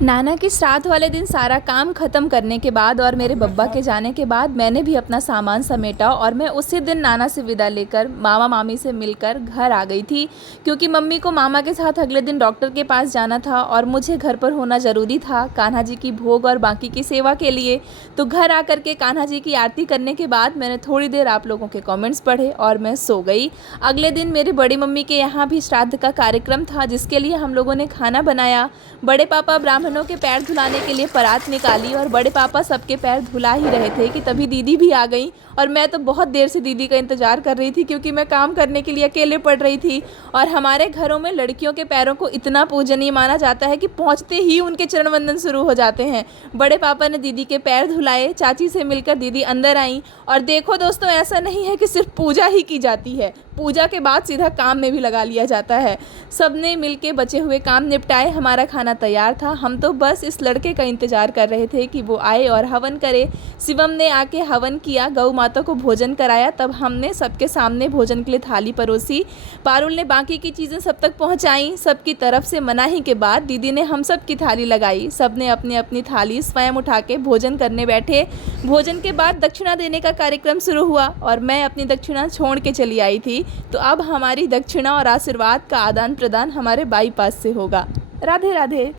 नाना के श्राद्ध वाले दिन सारा काम ख़त्म करने के बाद और मेरे बब्बा के जाने के बाद मैंने भी अपना सामान समेटा और मैं उसी दिन नाना से विदा लेकर मामा मामी से मिलकर घर आ गई थी, क्योंकि मम्मी को मामा के साथ अगले दिन डॉक्टर के पास जाना था और मुझे घर पर होना ज़रूरी था कान्हा जी की भोग और बाकी की सेवा के लिए। तो घर आकर के कान्हा जी की आरती करने के बाद मैंने थोड़ी देर आप लोगों के कॉमेंट्स पढ़े और मैं सो गई। अगले दिन मेरी बड़ी मम्मी के यहाँ भी श्राद्ध का कार्यक्रम था, जिसके लिए हम लोगों ने खाना बनाया। बड़े पापा ब्राह्मणों के पैर धुलाने के लिए परात निकाली और बड़े पापा सबके पैर धुला ही रहे थे कि तभी दीदी भी आ गई और मैं तो बहुत देर से दीदी का इंतज़ार कर रही थी, क्योंकि मैं काम करने के लिए अकेले पड़ रही थी। और हमारे घरों में लड़कियों के पैरों को इतना पूजनीय माना जाता है कि पहुंचते ही उनके चरण वंदन शुरू हो जाते हैं। बड़े पापा ने दीदी के पैर धुलाए, चाची से मिलकर दीदी अंदर आई। और देखो दोस्तों, ऐसा नहीं है कि सिर्फ पूजा ही की जाती है, पूजा के बाद सीधा काम में भी लगा लिया जाता है। सबने मिलके बचे हुए काम निपटाए, हमारा खाना तैयार था। हम तो बस इस लड़के का इंतज़ार कर रहे थे कि वो आए और हवन करे। शिवम ने आके हवन किया, गौ माता को भोजन कराया, तब हमने सबके सामने भोजन के लिए थाली परोसी। पारुल ने बाकी की चीज़ें सब तक पहुंचाई। सबकी तरफ से मनाही के बाद दीदी ने हम सब की थाली लगाई। सब ने अपनी अपनी थाली स्वयं उठा के भोजन करने बैठे। भोजन के बाद दक्षिणा देने का कार्यक्रम शुरू हुआ और मैं अपनी दक्षिणा छोड़ के चली आई थी। तो अब हमारी दक्षिणा और आशीर्वाद का आदान प्रदान हमारे बाईपास से होगा। राधे राधे।